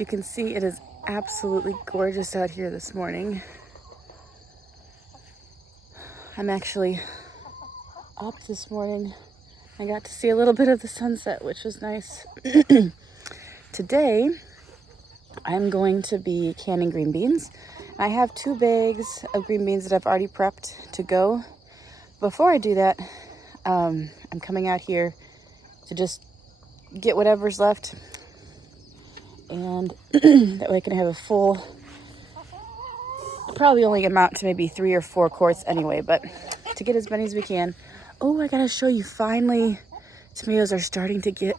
you can see, it is absolutely gorgeous out here this morning. I'm actually up this morning. I got to see a little bit of the sunset, which was nice. Today, I'm going to be canning green beans. I have 2 bags of green beans that I've already prepped to go. Before I do that, I'm coming out here to just get whatever's left, and that way I can have a full, probably only amount to maybe 3 or 4 quarts anyway, but to get as many as we can. Oh, I gotta show you, finally, tomatoes are starting to get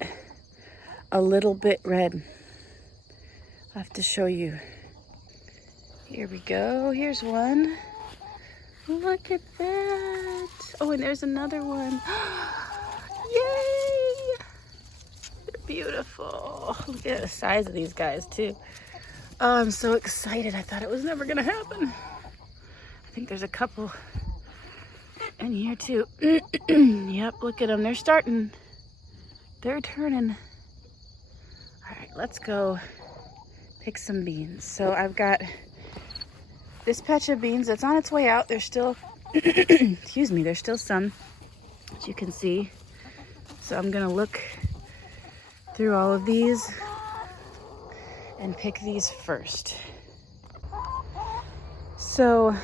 a little bit red. I'll have to show you. Here we go, here's one. Look at that. Oh, and there's another one. Yay! They're beautiful. Look at the size of these guys too. Oh, I'm so excited. I thought it was never gonna happen. I think there's a couple in here too. Yep, look at them. They're starting. They're turning. All right, let's go pick some beans. So I've got this patch of beans that's on its way out. There's still, excuse me, there's still some, as you can see. So I'm gonna look through all of these and pick these first. So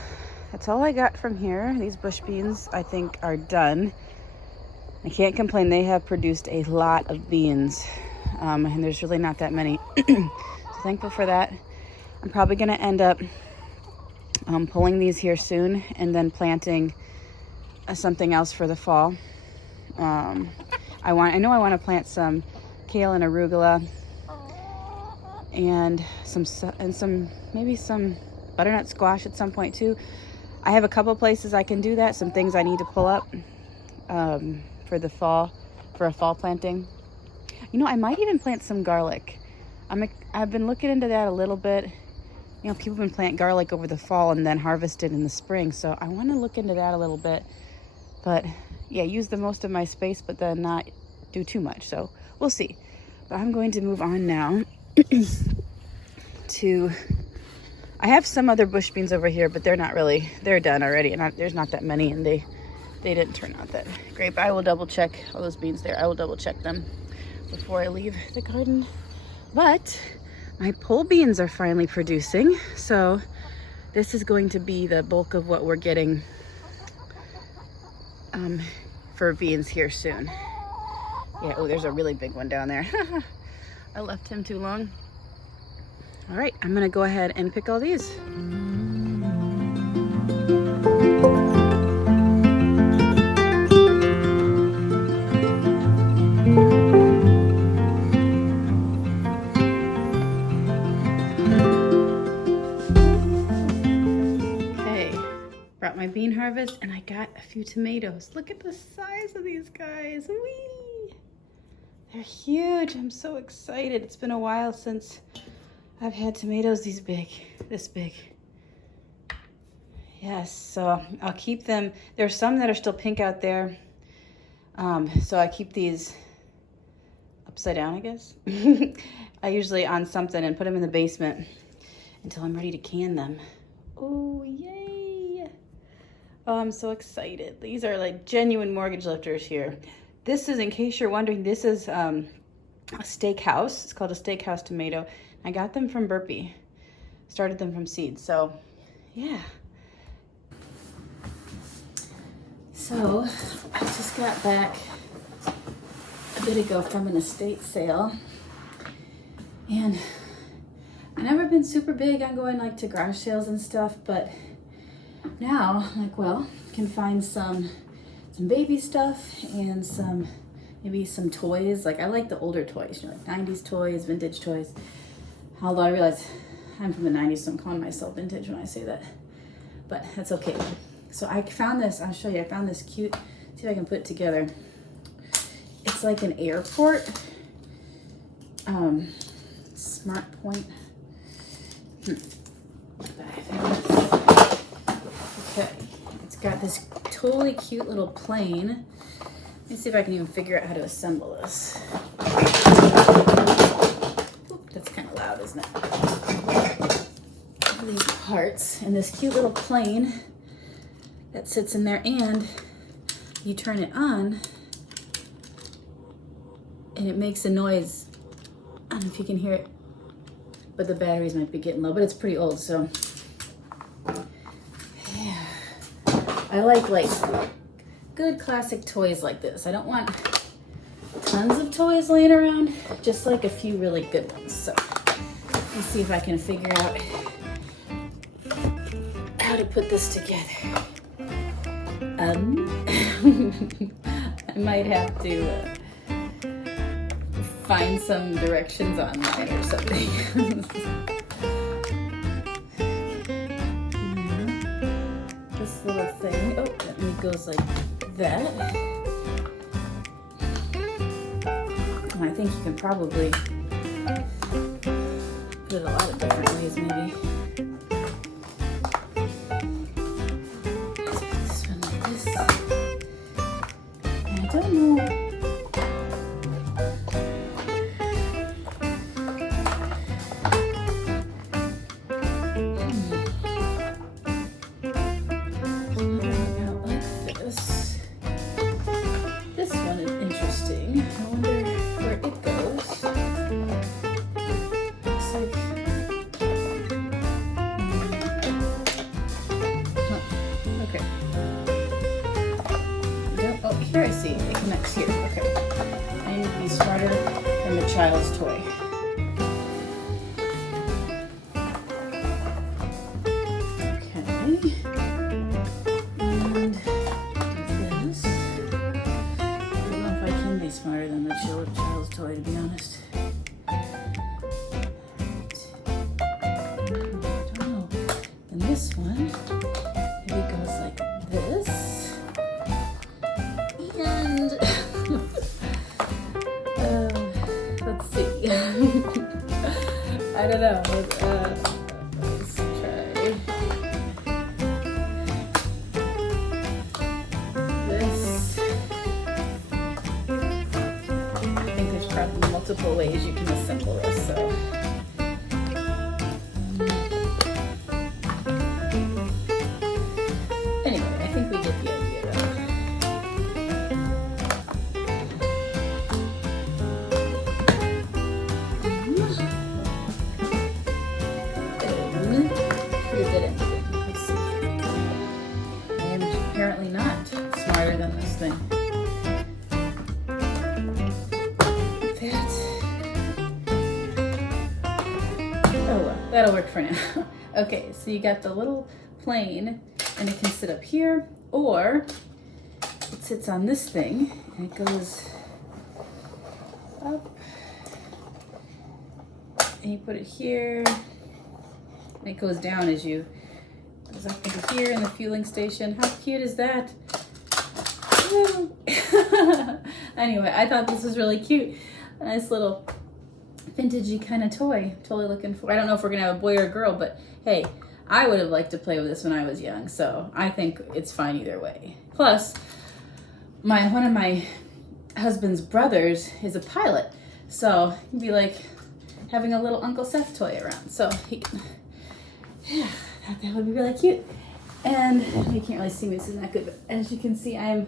that's all I got from here. These bush beans, I think, are done. I can't complain. They have produced a lot of beans, and there's really not that many. So thankful for that. I'm probably gonna end up pulling these here soon and then planting something else for the fall. I know I want to plant some kale and arugula and maybe some butternut squash at some point too. I have a couple places I can do that, some things I need to pull up for the fall, for a fall planting. You know, I might even plant some garlic. I've been looking into that a little bit. You know, people can plant garlic over the fall and then harvest it in the spring. So I want to look into that a little bit. But yeah, use the most of my space, but then not do too much. So we'll see. But I'm going to move on now to, I have some other bush beans over here, but they're done already. And there's not that many, and they didn't turn out that great. But I will double check all those beans there. I will double check them before I leave the garden. But my pole beans are finally producing, so this is going to be the bulk of what we're getting for beans here soon. Yeah, oh, there's a really big one down there. I left him too long. All right, I'm gonna go ahead and pick all these. My bean harvest, and I got a few tomatoes. Look at the size of these guys. Whee! They're huge. I'm so excited. It's been a while since I've had tomatoes this big. Yes, so I'll keep them. There's some that are still pink out there. So I keep these upside down, I guess. I usually on something and put them in the basement until I'm ready to can them. Oh, yay! Oh, I'm so excited. These are like genuine mortgage lifters here. This is, in case you're wondering, this is a steakhouse. It's called a steakhouse tomato. I got them from Burpee. Started them from seeds, so yeah. So I just got back a bit ago from an estate sale. And I've never been super big on going like to garage sales and stuff, but now I'm like, well, can find some baby stuff and maybe some toys. Like, I like the older toys, you know, like 90s toys, vintage toys. Although I realize I'm from the 90s, so I'm calling myself vintage when I say that, but that's okay. So I found this, I'll show you, I found this cute, see if I can put it together. It's like an airport, smart point. Okay, it's got this totally cute little plane. Let me see if I can even figure out how to assemble this. Oop, that's kind of loud. out, isn't it? These parts and this cute little plane that sits in there, and you turn it on and it makes a noise. I don't know if you can hear it, but the batteries might be getting low, but it's pretty old, so yeah. I like good classic toys like this. I don't want tons of toys laying around, just like a few really good ones. So let's see if I can figure out how to put this together. I might have to find some directions online or something. This little thing, oh, that goes like that. And I think you can probably put it a lot of different ways, maybe. Let's put this one like this. And I don't know. This one is interesting. I wonder where it goes. Looks like... Okay. Oh, here I see. It connects here. Okay. I need to be smarter than the child's toy. Okay. And do this. Smarter than the child's toy, to be honest. I don't know. And this one, maybe it goes like this. And let's see. I don't know. Let's try this. Probably multiple ways you can assemble this, so. Anyway, I think we get the idea though. Let's see. I am apparently not smarter than this thing. That'll work for now. Okay, so you got the little plane, and it can sit up here, or it sits on this thing, and it goes up, and you put it here, and it goes down as you, goes up into here in the fueling station. How cute is that? Anyway, I thought this was really cute. A nice little vintagey kind of toy. Totally looking for. I don't know if we're gonna have a boy or a girl, but hey, I would have liked to play with this when I was young, so I think it's fine either way. Plus, one of my husband's brothers is a pilot, so it'd be like having a little Uncle Seth toy around. So he can, yeah, that would be really cute. And you can't really see me, this isn't that good, but as you can see, I'm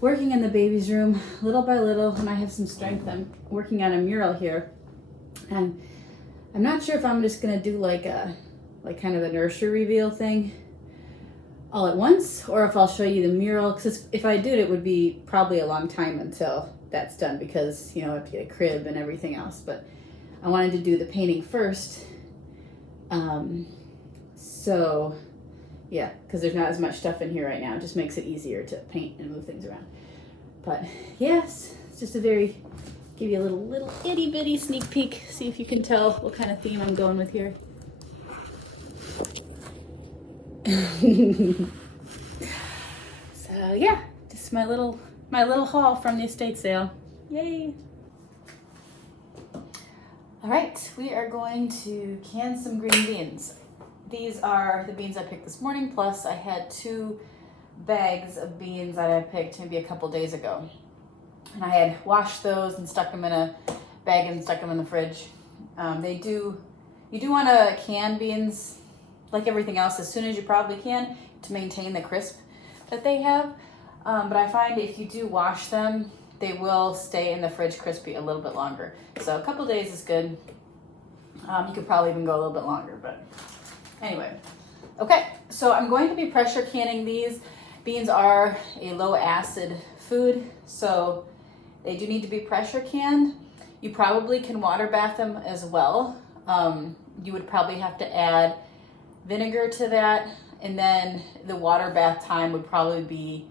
working in the baby's room little by little, and I have some strength. I'm working on a mural here, and I'm not sure if I'm just gonna do like kind of a nursery reveal thing all at once, or if I'll show you the mural, because if I did, it would be probably a long time until that's done, because you know I have to get a crib and everything else. But I wanted to do the painting first, so yeah, because there's not as much stuff in here right now. It just makes it easier to paint and move things around. But yes, it's just a very, give you a little itty bitty sneak peek. See if you can tell what kind of theme I'm going with here. So yeah, just my little haul from the estate sale. Yay! All right, we are going to can some green beans. These are the beans I picked this morning, plus I had 2 bags of beans that I picked maybe a couple days ago. And I had washed those and stuck them in a bag and stuck them in the fridge. You do want to can beans like everything else as soon as you probably can to maintain the crisp that they have. But I find if you do wash them, they will stay in the fridge crispy a little bit longer. So a couple days is good. You could probably even go a little bit longer, but anyway. Okay, so I'm going to be pressure canning these. Beans are a low acid food, so they do need to be pressure canned. You probably can water bath them as well. You would probably have to add vinegar to that, and then the water bath time would probably be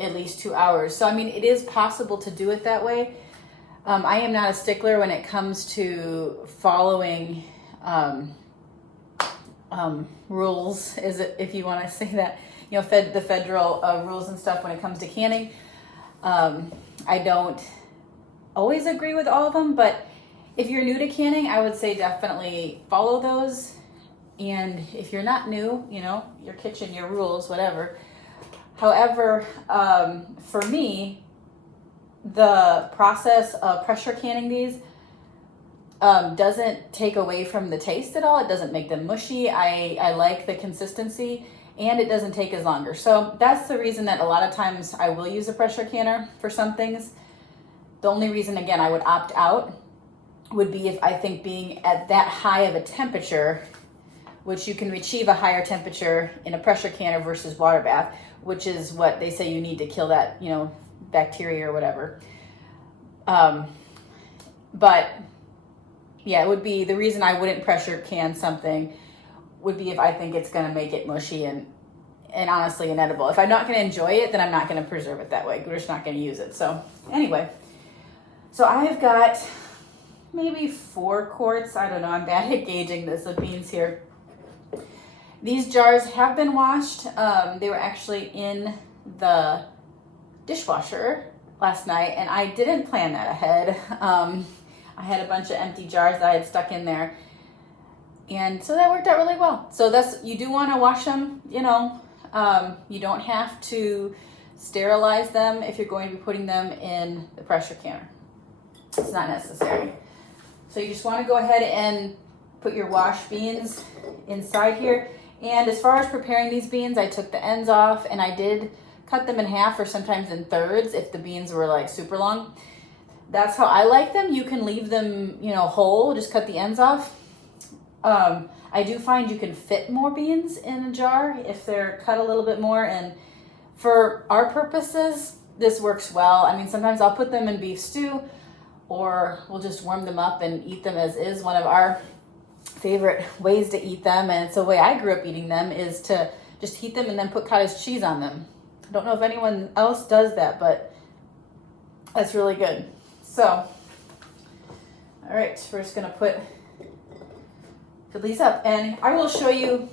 at least 2 hours. So I mean, it is possible to do it that way. I am not a stickler when it comes to following rules, is it, if you want to say that, you know, the federal rules and stuff when it comes to canning. I don't always agree with all of them, but if you're new to canning, I would say definitely follow those. And if you're not new, you know, your kitchen, your rules, whatever. However, for me, the process of pressure canning these doesn't take away from the taste at all. It doesn't make them mushy. I like the consistency, and it doesn't take as longer. So that's the reason that a lot of times I will use a pressure canner for some things. The only reason, again, I would opt out would be if I think being at that high of a temperature, which you can achieve a higher temperature in a pressure canner versus water bath, which is what they say you need to kill that, you know, bacteria or whatever. But yeah, it would be the reason I wouldn't pressure can something would be if I think it's going to make it mushy and honestly inedible. If I'm not going to enjoy it, then I'm not going to preserve it that way. We're just not going to use it. So anyway, so I have got maybe 4 quarts. I don't know. I'm bad at gauging this of beans here. These jars have been washed. They were actually in the dishwasher last night, and I didn't plan that ahead. I had a bunch of empty jars that I had stuck in there, and so that worked out really well. So you do want to wash them, you know. You don't have to sterilize them if you're going to be putting them in the pressure canner. It's not necessary. So you just want to go ahead and put your washed beans inside here. And as far as preparing these beans, I took the ends off, and I did cut them in half or sometimes in thirds if the beans were like super long. That's how I like them. You can leave them, you know, whole, just cut the ends off. I do find you can fit more beans in a jar if they're cut a little bit more, and for our purposes, this works well. I mean, sometimes I'll put them in beef stew, or we'll just warm them up and eat them as is. One of our favorite ways to eat them, and it's the way I grew up eating them, is to just heat them and then put cottage cheese on them. I don't know if anyone else does that, but that's really good. So, all right, we're just gonna fill these up, and I will show you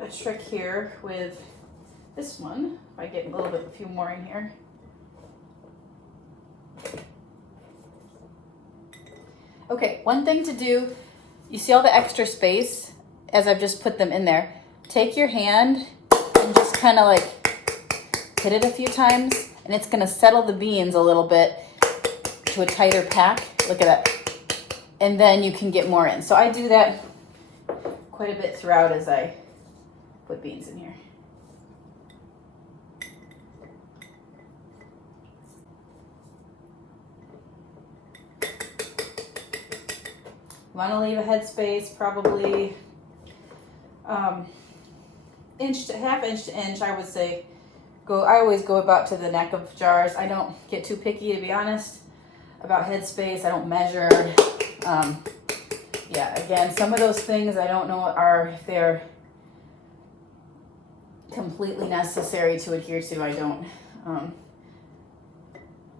a trick here with this one. If I get a few more in here. Okay, one thing to do, you see all the extra space as I've just put them in there. Take your hand and just kind of like hit it a few times, and it's gonna settle the beans a little bit to a tighter pack. Look at that. And then you can get more in. So I do that quite a bit throughout as I put beans in here. You want to leave a headspace, probably half inch to inch, I would say. I always go about to the neck of jars. I don't get too picky, to be honest, about headspace. I don't measure. Yeah, again, some of those things I don't know if they're completely necessary to adhere to. I don't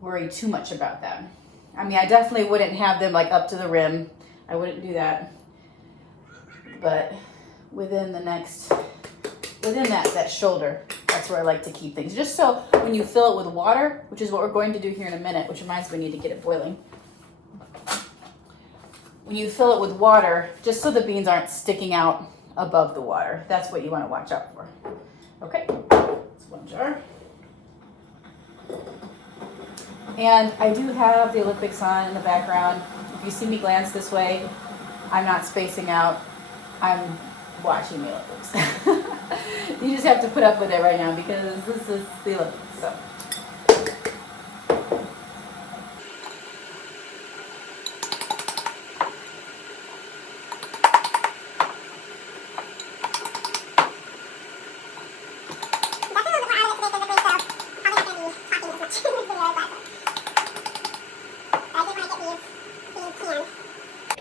worry too much about that. I mean, I definitely wouldn't have them like up to the rim. I wouldn't do that. But within that shoulder, that's where I like to keep things. Just so when you fill it with water, which is what we're going to do here in a minute, which reminds me we need to get it boiling. When you fill it with water, just so the beans aren't sticking out above the water. That's what you want to watch out for. Okay, that's one jar. And I do have the Olympics on in the background. If you see me glance this way, I'm not spacing out. I'm watching the Olympics. You just have to put up with it right now because this is the Olympics. So.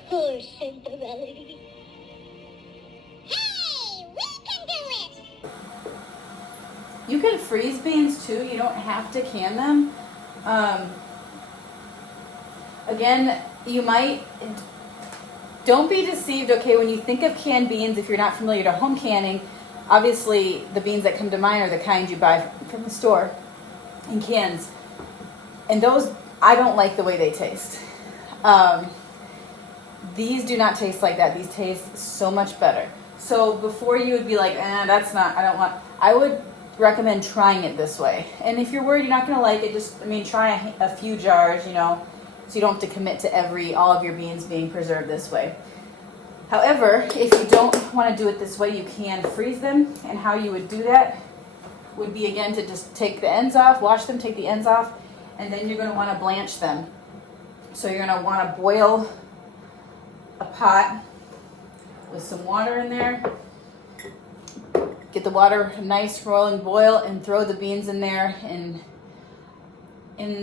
Poor Cinderella. Hey, we can do it! You can freeze beans too. You don't have to can them. Again, you might... Don't be deceived, okay, when you think of canned beans, if you're not familiar to home canning, obviously the beans that come to mind are the kind you buy from the store in cans. And those, I don't like the way they taste. These do not taste like that. These taste so much better. So before you would be like, that's not, I don't want, I would recommend trying it this way. And if you're worried you're not going to like it, just, try a few jars, so you don't have to commit to all of your beans being preserved this way. However, if you don't want to do it this way, you can freeze them. And how you would do that would be, again, to just take the ends off, wash them, take the ends off, and then you're going to want to blanch them. So you're going to want to boil a pot with some water in there. Get the water a nice rolling boil and throw the beans in there and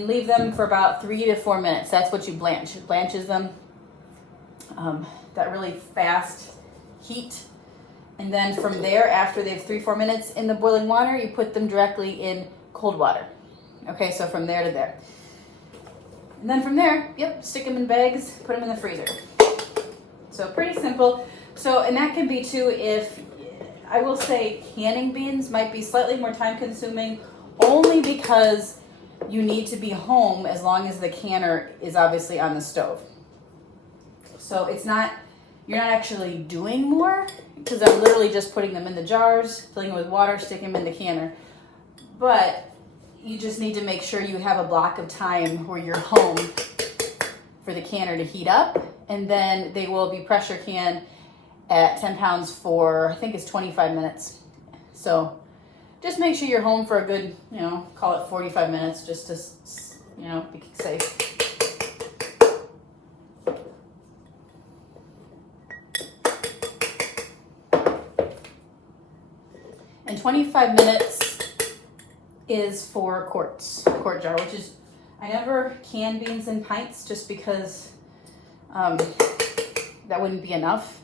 leave them for about 3 to 4 minutes. That's what you blanch. It blanches them. That really fast heat. And then from there, after they have 3-4 minutes in the boiling water, you put them directly in cold water. Okay, so from there to there. And then from there, stick them in bags, put them in the freezer. So pretty simple. So, and that can be too, if, I will say canning beans might be slightly more time consuming only because you need to be home as long as the canner is obviously on the stove. So it's not, you're not actually doing more because I'm literally just putting them in the jars, filling them with water, sticking them in the canner. But you just need to make sure you have a block of time where you're home for the canner to heat up, and then they will be pressure canned at 10 pounds for, I think it's 25 minutes. So just make sure you're home for a good, call it 45 minutes just to, be safe. And 25 minutes is for quart jar, which is, I never can beans in pints just because that wouldn't be enough.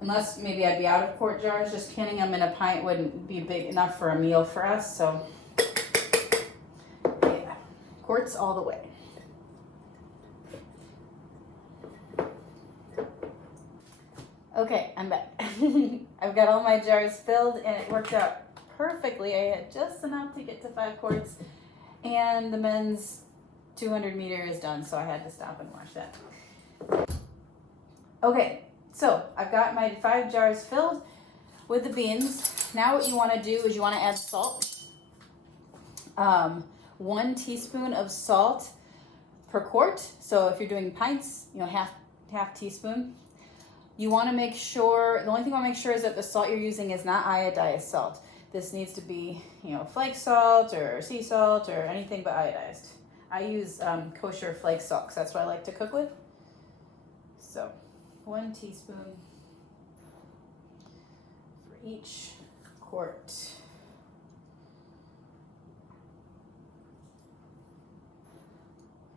Unless maybe I'd be out of quart jars, just canning them in a pint wouldn't be big enough for a meal for us. So yeah, quarts all the way. Okay, I'm back. I've got all my jars filled and it worked out perfectly. I had just enough to get to 5 quarts, and the men's 200 meter is done, so I had to stop and wash that. Okay, so I've got my 5 jars filled with the beans. Now what you want to do is you want to add salt. 1 teaspoon of salt per quart. So if you're doing pints, half teaspoon. You want to make sure, the only thing you want to make sure is that the salt you're using is not iodized salt. This needs to be, flake salt or sea salt or anything but iodized. I use kosher flake salt because that's what I like to cook with. So 1 teaspoon for each quart.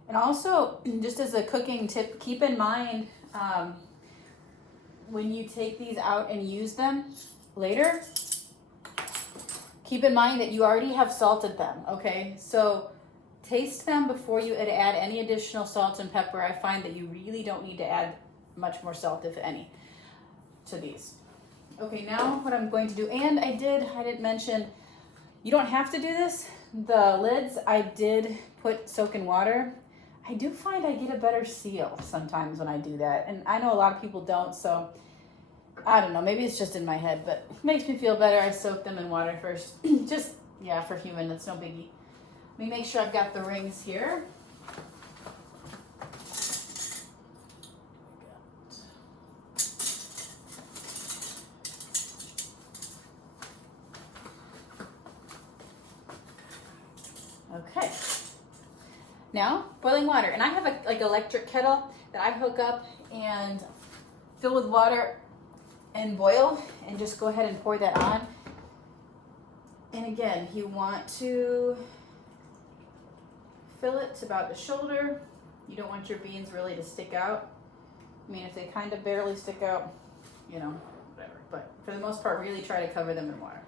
And also, just as a cooking tip, keep in mind when you take these out and use them later, keep in mind that you already have salted them, okay? So taste them before you add any additional salt and pepper. I find that you really don't need to add much more salt, if any, to these. Okay, now what I'm going to do, and I didn't mention, you don't have to do this. The lids, I did soak in water. I do find I get a better seal sometimes when I do that. And I know a lot of people don't, so I don't know. Maybe it's just in my head, but it makes me feel better. I soak them in water first. Just, for a few minutes, no biggie. Let me make sure I've got the rings here. Okay. Now, boiling water. And I have a like electric kettle that I hook up and fill with water and boil, and just go ahead and pour that on. And again, you want to fill it to about the shoulder. You don't want your beans really to stick out. I mean, if they kind of barely stick out, you know, whatever. But for the most part, really try to cover them in water.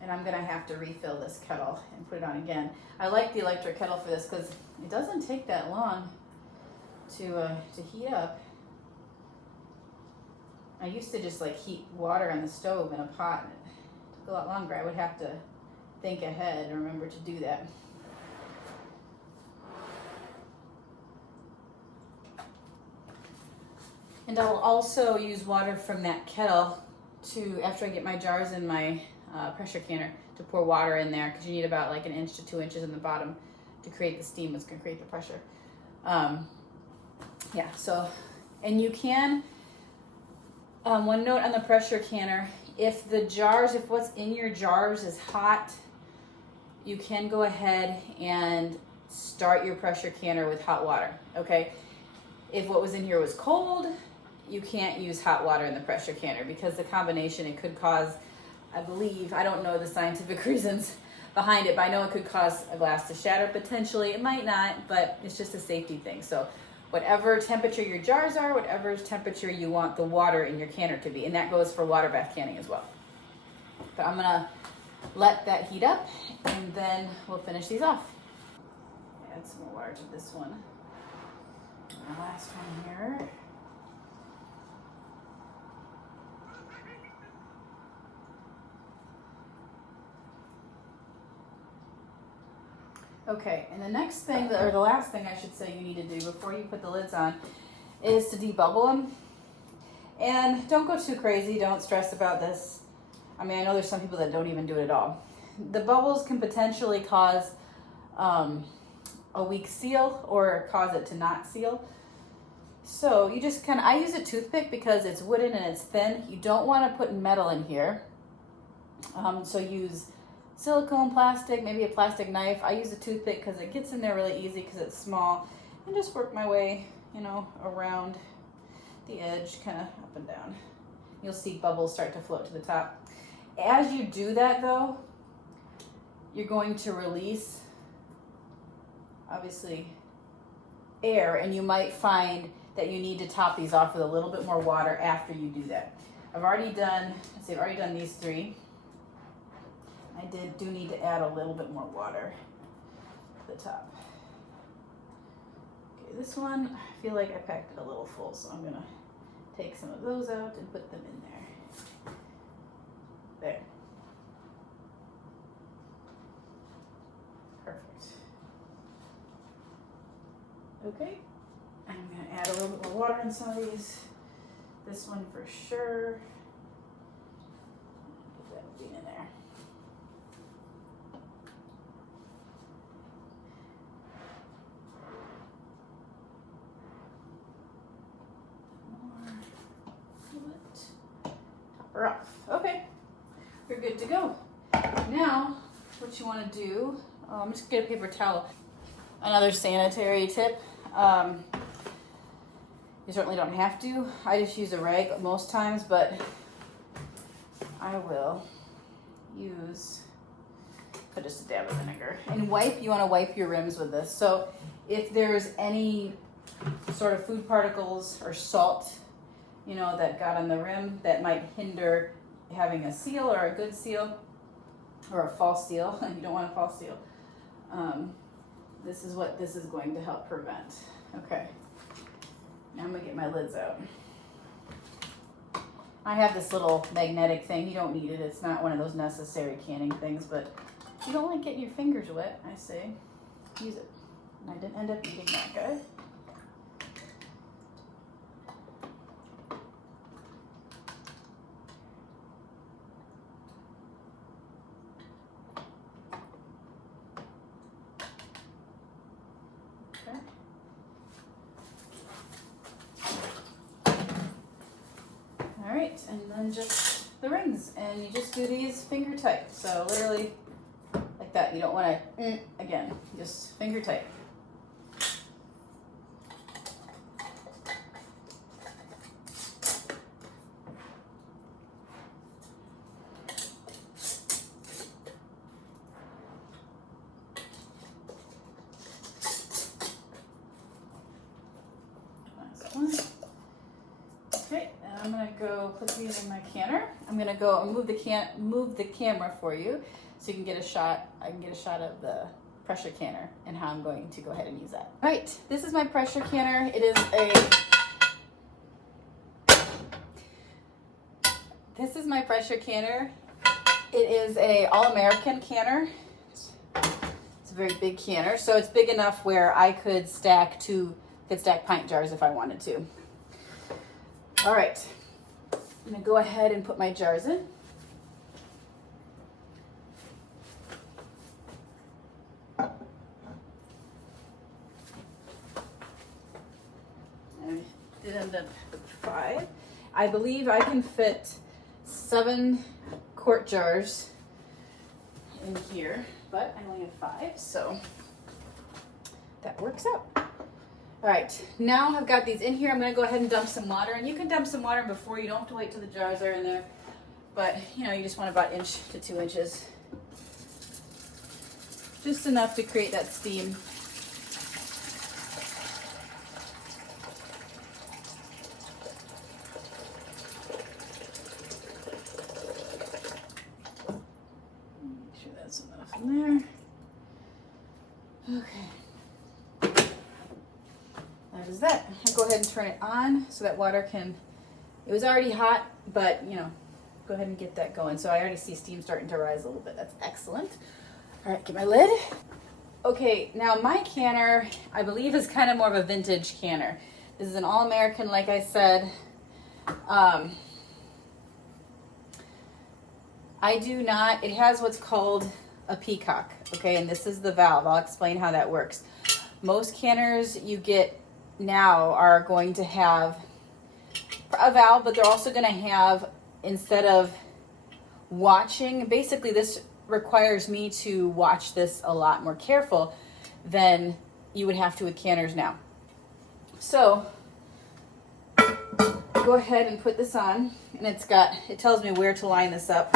And I'm gonna have to refill this kettle and put it on again. I like the electric kettle for this because it doesn't take that long to heat up. I used to just like heat water on the stove in a pot, and it took a lot longer. I would have to think ahead and remember to do that. And I'll also use water from that kettle to, after I get my jars in my pressure canner, to pour water in there, because you need about like 1 inch to 2 inches in the bottom to create the steam that's going to create the pressure. Yeah, so, and you can, one note on the pressure canner, if what's in your jars is hot, you can go ahead and start your pressure canner with hot water, okay? If what was in here was cold, you can't use hot water in the pressure canner, because the combination, it could cause, I believe, I don't know the scientific reasons behind it, but I know it could cause a glass to shatter potentially. It might not, but it's just a safety thing. So whatever temperature your jars are, whatever temperature you want the water in your canner to be, and that goes for water bath canning as well. But I'm gonna let that heat up, and then we'll finish these off. Add some more water to this one. And the last one here. Okay, and the next thing, or the last thing I should say you need to do before you put the lids on, is to debubble them. And don't go too crazy, don't stress about this. I mean, I know there's some people that don't even do it at all. The bubbles can potentially cause a weak seal, or cause it to not seal. So you just kind of, I use a toothpick because it's wooden and it's thin. You don't want to put metal in here. So use silicone, plastic, maybe a plastic knife. I use a toothpick because it gets in there really easy because it's small, and just work my way, you know, around the edge, kind of up and down. You'll see bubbles start to float to the top. As you do that though, you're going to release, obviously, air, and you might find that you need to top these off with a little bit more water after you do that. I've already done, I've already done these 3. I do need to add a little bit more water to the top. Okay, this one, I feel like I packed it a little full, so I'm gonna take some of those out and put them in there. There. Perfect. Okay, I'm gonna add a little bit more water in some of these. This one for sure. Put that bean in there. Top her off. Okay, we're good to go. Now, what you want to do, I'm just gonna get a paper towel. Another sanitary tip. You certainly don't have to. I just use a rag most times, but I will use just a dab of vinegar. And wipe, you want to wipe your rims with this. So if there's any sort of food particles or salt, you know, that got on the rim that might hinder having a seal, or a good seal, or a false seal, you don't want a false seal. This is what this is going to help prevent. Okay, now I'm gonna get my lids out. I have this little magnetic thing. You don't need it. It's not one of those necessary canning things, but if you don't like getting your fingers wet, I say use it. And I didn't end up eating that guy. All right, and then just the rings, and you just do these finger tight. So literally like that. You don't want to, again, just finger tight. Okay, and I'm gonna go put these in my canner. I'm gonna go move the camera for you, so you can get a shot. I can get a shot of the pressure canner and how I'm going to go ahead and use that. All right, this is my pressure canner. It is This is my pressure canner. It is a All-American canner. It's a very big canner, so it's big enough where I could stack pint jars if I wanted to. All right, I'm gonna go ahead and put my jars in. I did end up with 5. I believe I can fit 7 quart jars in here, but I only have 5, so that works out. All right, now I've got these in here. I'm gonna go ahead and dump some water, and you can dump some water before. You don't have to wait till the jars are in there, but you know, you just want about 1 inch to 2 inches. Just enough to create that steam. Make sure that's enough in there. Okay. That is that. I'll go ahead and turn it on so that water can, it was already hot, but you know, go ahead and get that going. So I already see steam starting to rise a little bit. That's excellent. All right, get my lid. Okay, now my canner, I believe, is kind of more of a vintage canner. This is an All-American, like I said. It has what's called a peacock, okay, and this is the valve. I'll explain how that works. Most canners you get now are going to have a valve, but they're also going to have, instead of watching, basically this requires me to watch this a lot more careful than you would have to with canners now. So go ahead and put this on, and it tells me where to line this up,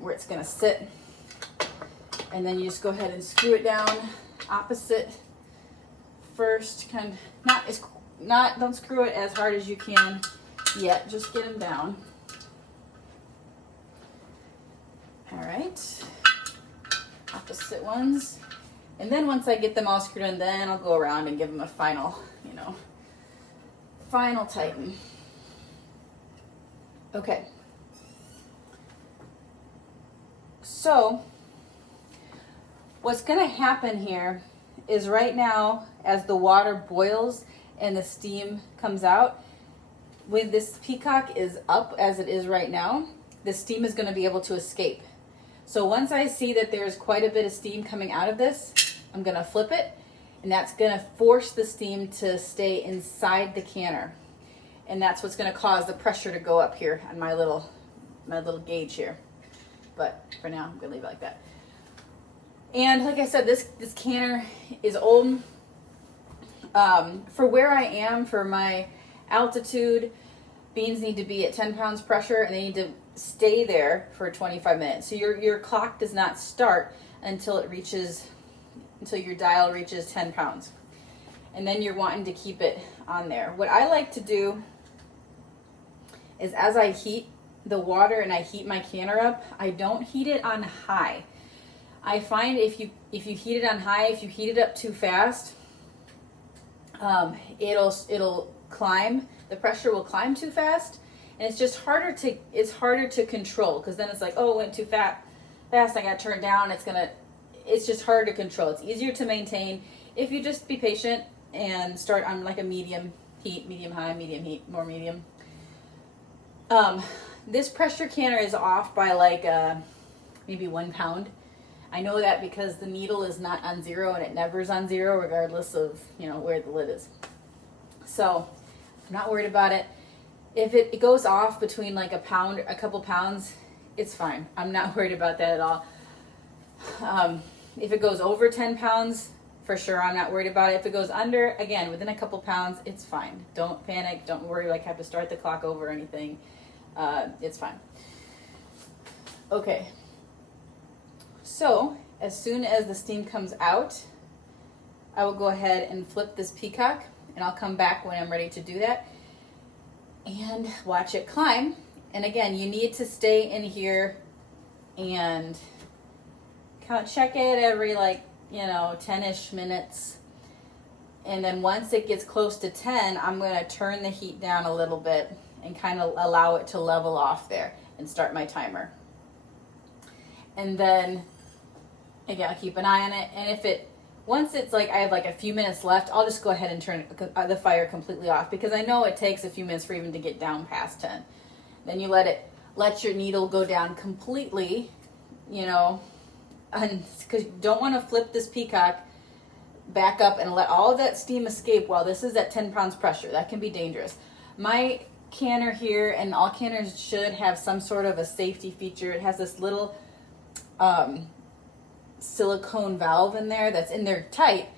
where it's going to sit, and then you just go ahead and screw it down opposite first. Don't screw it as hard as you can yet, just get them down. All right, opposite ones. And then once I get them all screwed in, then I'll go around and give them a final tighten. Okay. So what's gonna happen here is right now, as the water boils and the steam comes out, when this peacock is up as it is right now, the steam is gonna be able to escape. So once I see that there's quite a bit of steam coming out of this, I'm gonna flip it, and that's gonna force the steam to stay inside the canner. And that's what's gonna cause the pressure to go up here on my little gauge here. But for now, I'm gonna leave it like that. And like I said, this canner is old. For where I am, for my altitude, beans need to be at 10 pounds pressure, and they need to stay there for 25 minutes. So your clock does not start until your dial reaches 10 pounds. And then you're wanting to keep it on there. What I like to do is, as I heat the water and I heat my canner up, I don't heat it on high. I find if you heat it on high, if you heat it up too fast, it'll climb. The pressure will climb too fast, and it's just harder to control, because then it's like, oh, it went too fast. I got to turn it down. It's just harder to control. It's easier to maintain if you just be patient and start on like a medium heat, medium high, medium heat, more medium. This pressure canner is off by like maybe 1 pound. I know that because the needle is not on 0, and it never is on 0 regardless of where the lid is. So I'm not worried about it. If it goes off between like a couple pounds, it's fine. I'm not worried about that at all. If it goes over 10 pounds, for sure, I'm not worried about it. If it goes under, again, within a couple pounds, it's fine. Don't panic. Don't worry, like have to start the clock over or anything. It's fine. Okay. So, as soon as the steam comes out, I will go ahead and flip this peacock, and I'll come back when I'm ready to do that and watch it climb. And again, you need to stay in here and check it every 10-ish minutes. And then once it gets close to 10, I'm going to turn the heat down a little bit and kind of allow it to level off there and start my timer. And then again, I'll keep an eye on it. And once it's I have a few minutes left, I'll just go ahead and turn the fire completely off, because I know it takes a few minutes for even to get down past 10. Then you let your needle go down completely, and because you don't want to flip this peacock back up and let all of that steam escape while this is at 10 pounds pressure. That can be dangerous. My canner here, and all canners should have some sort of a safety feature. It has this little silicone valve in there that's in there tight,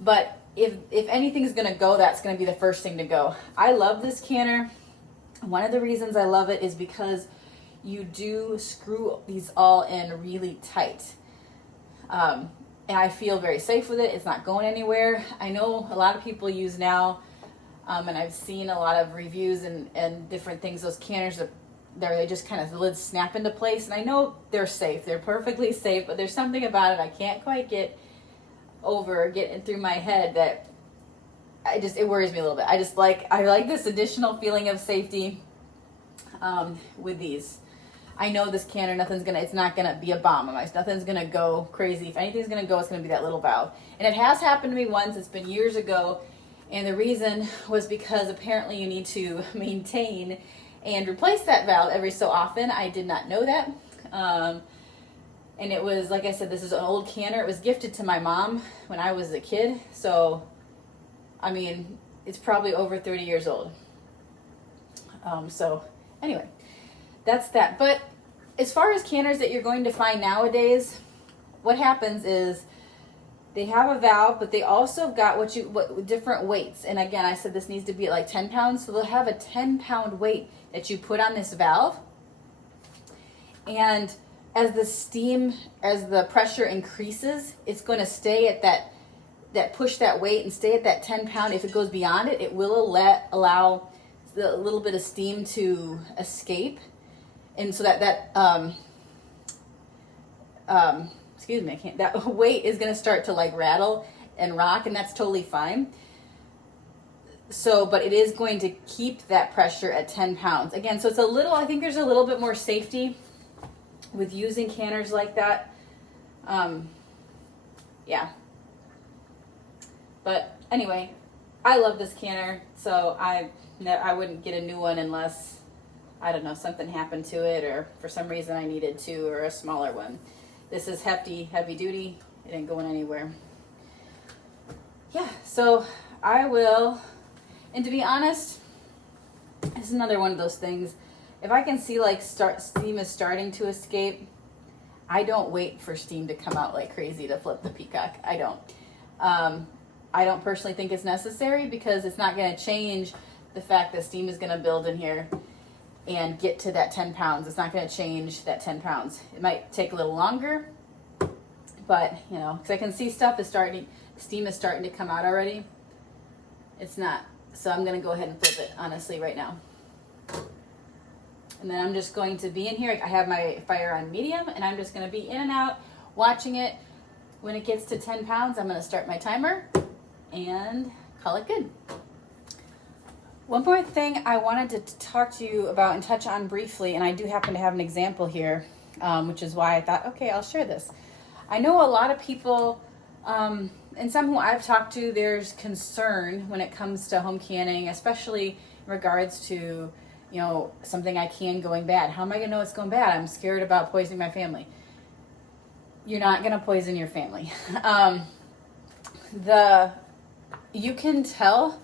but if anything's going to go, that's going to be the first thing to go. I love this canner. One of the reasons I love it is because you do screw these all in really tight. And I feel very safe with it. It's not going anywhere. I know a lot of people use now, and I've seen a lot of reviews and different things, those canners they just kind of, the lids snap into place. And I know they're safe. They're perfectly safe, but there's something about it I can't quite get through my head that it worries me a little bit. I like this additional feeling of safety with these. I know this canner, it's not gonna be a bomb. Nothing's gonna go crazy. If anything's gonna go, it's gonna be that little valve. And it has happened to me once. It's been years ago, and the reason was because apparently you need to maintain and replace that valve every so often. I did not know that. And it was, like I said, this is an old canner. It was gifted to my mom when I was a kid. So, it's probably over 30 years old. So, anyway, that's that. But as far as canners that you're going to find nowadays, what happens is they have a valve, but they also have got different weights. And again, I said this needs to be at 10 pounds. So they'll have a 10-pound weight that you put on this valve. And as the pressure increases, it's going to stay at that push that weight and stay at that 10 pound. If it goes beyond it, it will allow the little bit of steam to escape. And so that weight is going to start to rattle and rock, and that's totally fine. So, but it is going to keep that pressure at 10 pounds. Again, so I think there's a little bit more safety with using canners like that. Yeah. But anyway, I love this canner, so I wouldn't get a new one unless, I don't know, something happened to it or for some reason I needed to, or a smaller one. This is hefty, heavy duty. It ain't going anywhere. Yeah, so I will, and to be honest, this is another one of those things. If I can see steam is starting to escape, I don't wait for steam to come out like crazy to flip the peacock. I don't. I don't personally think it's necessary, because it's not going to change the fact that steam is going to build in here and get to that 10 pounds. It's not going to change that 10 pounds. It might take a little longer, but, because I can see steam is starting to come out already. It's not. So I'm going to go ahead and flip it, honestly, right now. And then I'm just going to be in here. I have my fire on medium, and I'm just going to be in and out, watching it. When it gets to 10 pounds, I'm going to start my timer and call it good. One more thing I wanted to talk to you about and touch on briefly, and I do happen to have an example here, which is why I thought, okay, I'll share this. I know a lot of people, and some who I've talked to, there's concern when it comes to home canning, especially in regards to, something I can going bad. How am I going to know it's going bad? I'm scared about poisoning my family. You're not going to poison your family. You can tell,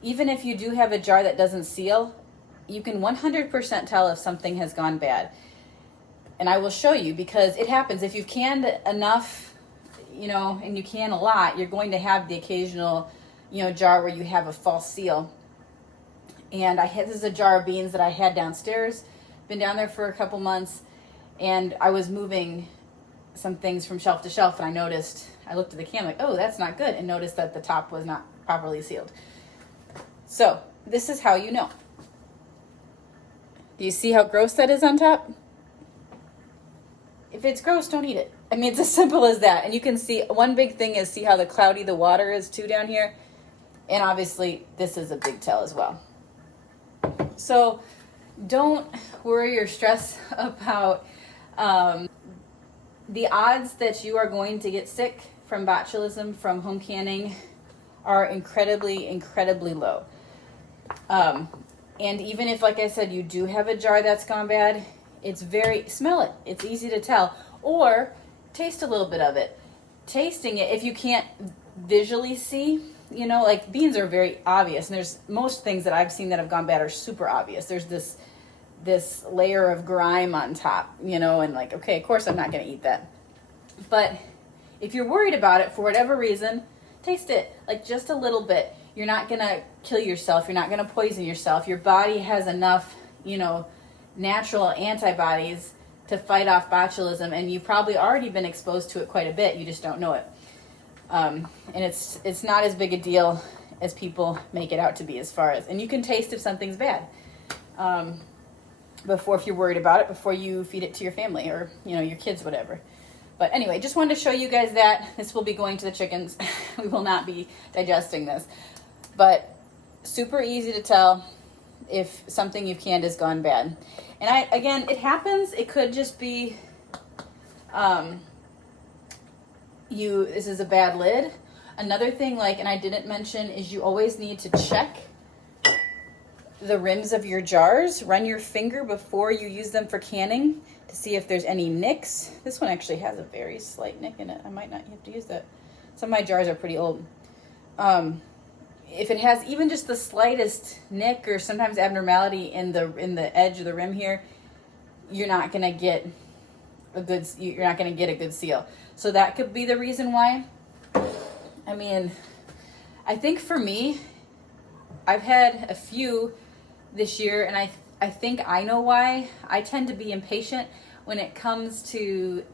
even if you do have a jar that doesn't seal, you can 100% tell if something has gone bad. And I will show you, because it happens. If you've canned enough, you know, and you can a lot, you're going to have the occasional, you know, jar where you have a false seal. And this is a jar of beans that I had downstairs, been down there for a couple months, and I was moving some things from shelf to shelf, and I looked at the can like, oh, that's not good, and noticed that the top was not properly sealed. So this is how you know. Do you see how gross that is on top? If it's gross, don't eat it. I mean, it's as simple as that. And you can see, one big thing is see how cloudy the water is too down here. And obviously this is a big tell as well. So don't worry or stress about the odds that you are going to get sick from botulism from home canning are incredibly, incredibly low. And even if, like I said, you do have a jar that's gone bad, smell it. It's easy to tell. Or taste a little bit of it. Tasting it, if you can't visually see, you know, like beans are very obvious. And there's most things that I've seen that have gone bad are super obvious. There's this layer of grime on top, you know, and like, okay, of course I'm not going to eat that. But if you're worried about it for whatever reason, taste it, like just a little bit. You're not going to kill yourself. You're not going to poison yourself. Your body has enough, you know, natural antibodies to fight off botulism, and you've probably already been exposed to it quite a bit. You just don't know it. And it's not as big a deal as people make it out to be, as far as, and you can taste if something's bad. Before, if you're worried about it, before you feed it to your family or, you know, your kids, whatever. But anyway, just wanted to show you guys that. This will be going to the chickens. We will not be digesting this. But super easy to tell if something you've canned has gone bad. And again, it happens. It could just be this is a bad lid. Another thing, like, and I didn't mention, is you always need to check the rims of your jars. Run your finger before you use them for canning to see if there's any nicks. This one actually has a very slight nick in it. I might not have to use that. Some of my jars are pretty old. If it has even just the slightest nick or sometimes abnormality in the edge of the rim here, you're not gonna get a good seal. So that could be the reason why. I mean, I think for me, I've had a few this year, and I think I know why. I tend to be impatient when it comes to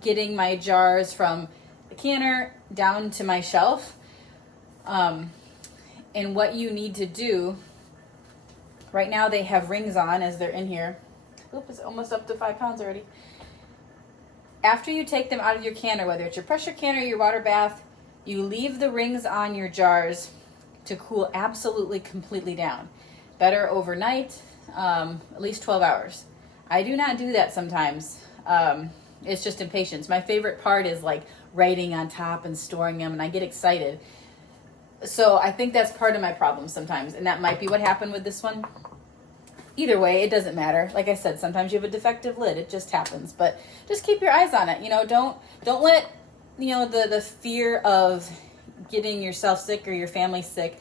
getting my jars from the canner down to my shelf. And what you need to do, right now they have rings on as they're in here. Oop, it's almost up to 5 pounds already. After you take them out of your canner, whether it's your pressure canner or your water bath, you leave the rings on your jars to cool absolutely completely down. Better overnight, at least 12 hours. I do not do that sometimes. It's just impatience. My favorite part is like writing on top and storing them, and I get excited. So I think that's part of my problem sometimes, and that might be what happened with this one. Either way, it doesn't matter. Like I said, sometimes you have a defective lid. It just happens. But just keep your eyes on it. You know, don't let, you know, the fear of getting yourself sick or your family sick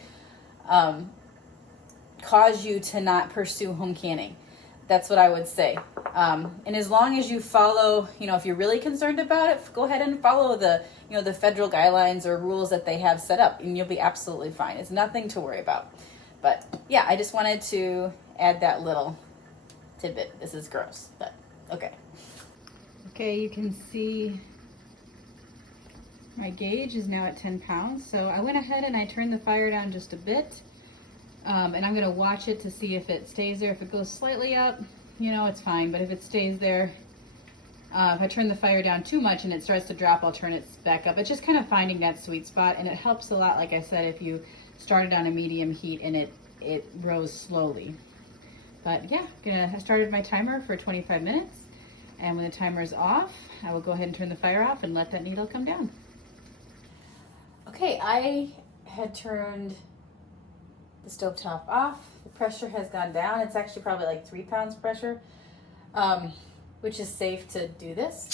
cause you to not pursue home canning. That's what I would say. And as long as you follow, you know, if you're really concerned about it, go ahead and follow the federal guidelines or rules that they have set up, and you'll be absolutely fine. It's nothing to worry about. But yeah, I just wanted to add that little tidbit. This is gross, but okay. Okay, you can see my gauge is now at 10 pounds. So I went ahead and I turned the fire down just a bit. And I'm gonna watch it to see if it stays there. If it goes slightly up, you know, it's fine. But if it stays there, if I turn the fire down too much and it starts to drop, I'll turn it back up. It's just kind of finding that sweet spot, and it helps a lot, like I said, if you started on a medium heat and it rose slowly. But yeah, I started my timer for 25 minutes, and when the timer is off, I will go ahead and turn the fire off and let that needle come down. Okay, I had turned the stovetop off. The pressure has gone down. It's actually probably like 3 pounds pressure, which is safe to do this.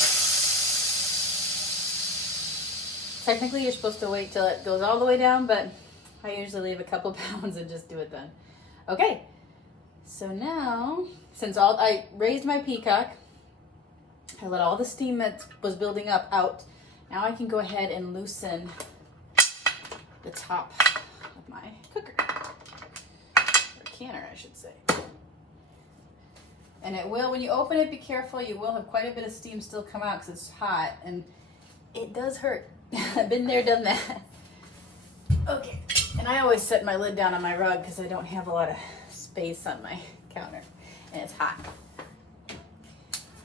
Technically, you're supposed to wait till it goes all the way down, but I usually leave a couple pounds and just do it then. Okay, so now, since I raised my peacock, I let all the steam that was building up out. Now I can go ahead and loosen the top of my cooker, or canner, I should say. And it will, when you open it, be careful. You will have quite a bit of steam still come out because it's hot, and it does hurt. I've been there, done that. Okay, and I always set my lid down on my rug because I don't have a lot of space on my counter, and it's hot.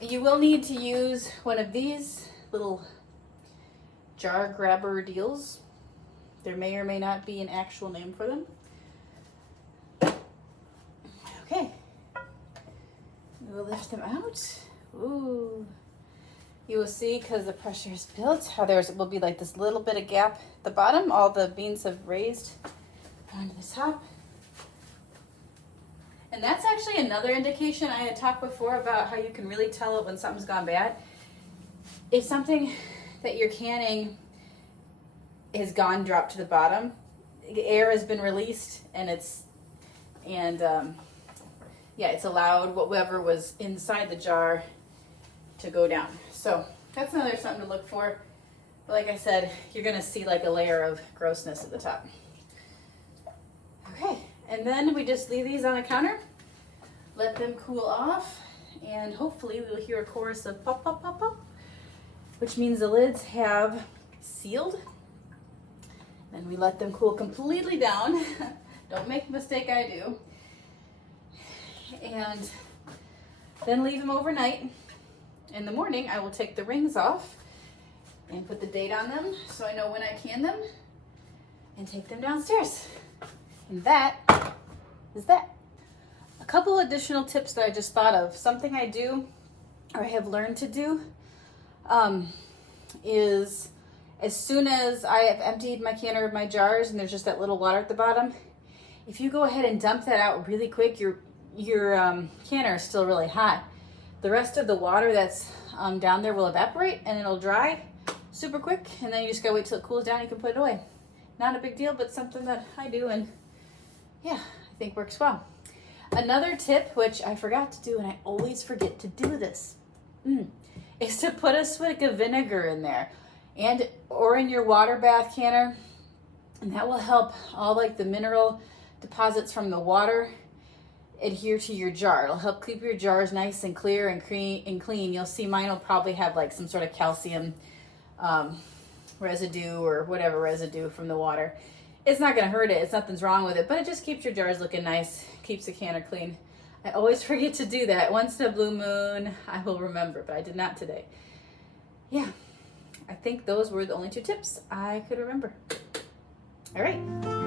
You will need to use one of these little jar grabber deals. There may or may not be an actual name for them. Okay. We'll lift them out. Ooh. You will see, because the pressure is built, how there will be like this little bit of gap at the bottom. All the beans have raised onto the top. And that's actually another indication. I had talked before about how you can really tell it when something's gone bad. If something that you're canning has dropped to the bottom, the air has been released, and it's allowed whatever was inside the jar to go down. So that's another something to look for. But like I said, you're gonna see like a layer of grossness at the top. Okay, and then we just leave these on the counter, let them cool off, and hopefully we'll hear a chorus of pop, pop, pop, pop, which means the lids have sealed. And we let them cool completely down. Don't make the mistake I do. And then leave them overnight. In the morning, I will take the rings off and put the date on them so I know when I can them, and take them downstairs. And that is that. A couple additional tips that I just thought of. Something I do, or I have learned to do, is as soon as I have emptied my canner of my jars and there's just that little water at the bottom, if you go ahead and dump that out really quick, your canner is still really hot. The rest of the water that's down there will evaporate, and it'll dry super quick, and then you just gotta wait till it cools down. You can put it away. Not a big deal, but something that I do, and yeah, I think works well. Another tip, which I forgot to do, and I always forget to do this, is to put a swig of vinegar in there, or in your water bath canner, and that will help all like the mineral deposits from the water adhere to your jar. It'll help keep your jars nice and clear and clean. You'll see mine will probably have like some sort of calcium residue or whatever residue from the water. It's not gonna hurt it, it's nothing's wrong with it, but it just keeps your jars looking nice, keeps the canner clean. I always forget to do that. Once in a blue moon, I will remember, but I did not today. Yeah, I think those were the only 2 tips I could remember. All right.